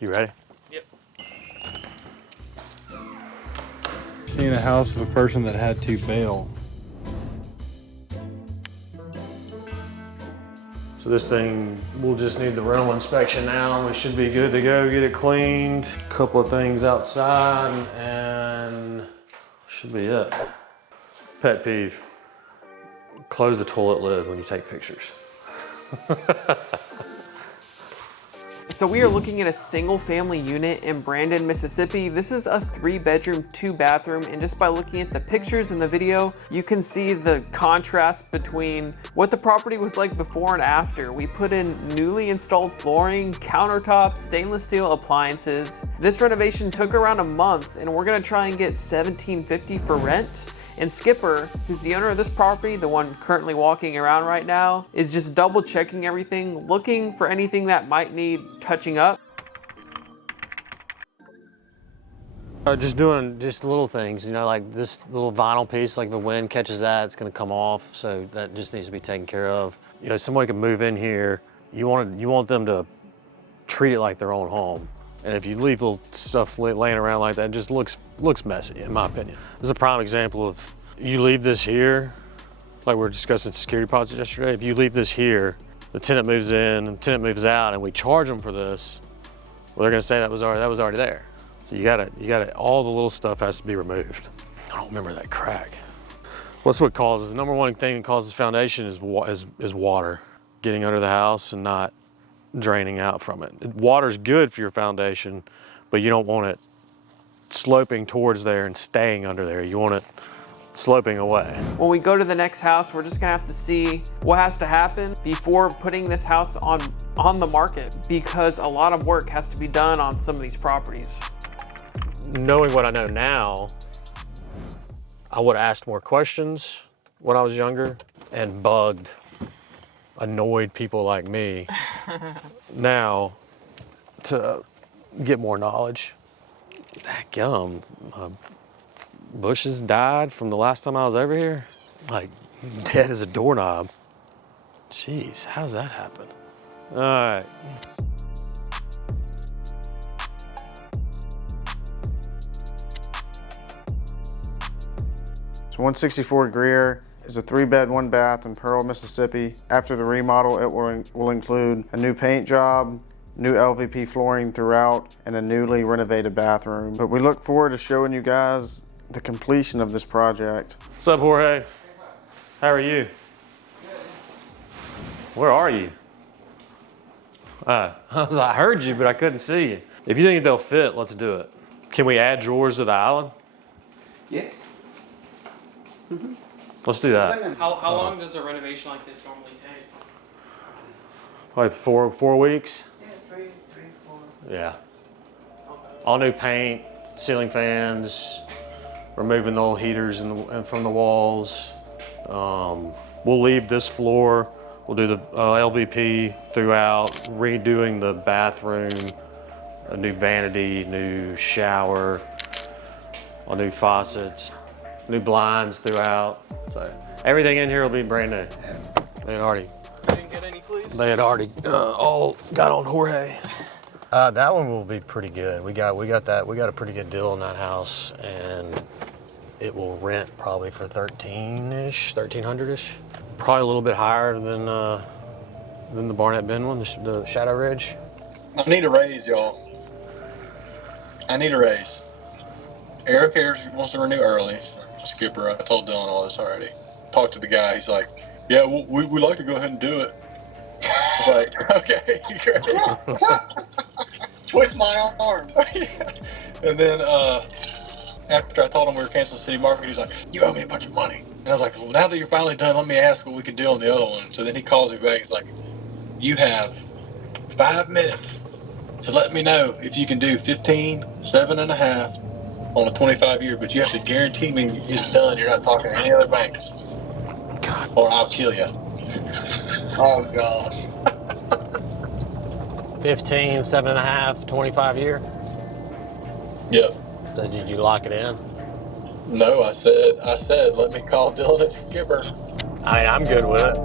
You ready? Yep. Seen a house of a person that had to bail. So this thing, we'll just need the rental inspection now. We should be good to go, get it cleaned. A couple of things outside and should be it. Pet peeve, close the toilet lid when you take pictures. So we are looking at a single family unit in Brandon, Mississippi. This is a 3-bedroom, 2-bathroom, and just by looking at the pictures and the video, you can see the contrast between what the property was like before and after. We put in newly installed flooring, countertops, stainless steel appliances. This renovation took around a month, and we're gonna try and get $1,750 for rent. And Skipper, who's the owner of this property, the one currently walking around right now, is just double checking everything, looking for anything that might need touching up. Just doing just little things, you know, like this little vinyl piece, like if the wind catches that, it's gonna come off. So that just needs to be taken care of. You know, somebody can move in here. You want them to treat it like their own home. And if you leave little stuff laying around like that, it just looks messy, in my opinion. This is a prime example of, you leave this here, like we were discussing security deposits yesterday. If you leave this here, the tenant moves in, and the tenant moves out, and we charge them for this, well, they're gonna say that was already there. So you gotta, all the little stuff has to be removed. I don't remember that crack. What's what causes, the number one thing that causes foundation is water. Getting under the house and not draining out from it. Water's good for your foundation, but you don't want it sloping towards there and staying under there. You want it sloping away. When we go to the next house, we're just gonna have to see what has to happen before putting this house on the market, because a lot of work has to be done on some of these properties. Knowing what I know now, I would have asked more questions when I was younger and annoyed people like me now to get more knowledge. Gum, bushes died from the last time I was over here, like dead as a doorknob. Jeez, how does that happen? All right. It's 164 Greer. It's a 3-bed, 1-bath in Pearl, Mississippi. After the remodel, it will include a new paint job, new LVP flooring throughout, and a newly renovated bathroom. But we look forward to showing you guys the completion of this project. What's up, Jorge? How are you? Where are you? I heard you, but I couldn't see you. If you think they'll fit, let's do it. Can we add drawers to the island? Yes. Mm-hmm. Let's do that. How long does a renovation like this normally take? Like four weeks? Yeah, three, 4. Yeah. All new paint, ceiling fans, removing the old heaters from the walls. We'll leave this floor. We'll do the LVP throughout, redoing the bathroom, a new vanity, new shower, all new faucets, new blinds throughout. So everything in here will be brand new. They had already. You didn't get any, please? They had already all got on Jorge. That one will be pretty good. We got a pretty good deal on that house, and it will rent probably for 1,300-ish. Probably a little bit higher than the Barnett Bend one, the Shadow Ridge. I need a raise, y'all. I need a raise. Eric wants to renew early. Skipper, I told Dylan all this already. Talked to the guy. He's like, yeah, we like to go ahead and do it. I was like, okay, great. Twist my arm. And then after I told him we were canceling City Market, he was like, you owe me a bunch of money. And I was like, well, now that you're finally done, let me ask what we can do on the other one. So then he calls me back. He's like, you have 5 minutes to let me know if you can do 7.5 on a 25-year, but you have to guarantee me it's done. You're not talking to any other banks. God. Or I'll kill you. Oh, gosh. 15, 7.5, 25-year. Yep. So did you lock it in? No, I said, let me call Dylan at Skipper. I mean, I'm good with it.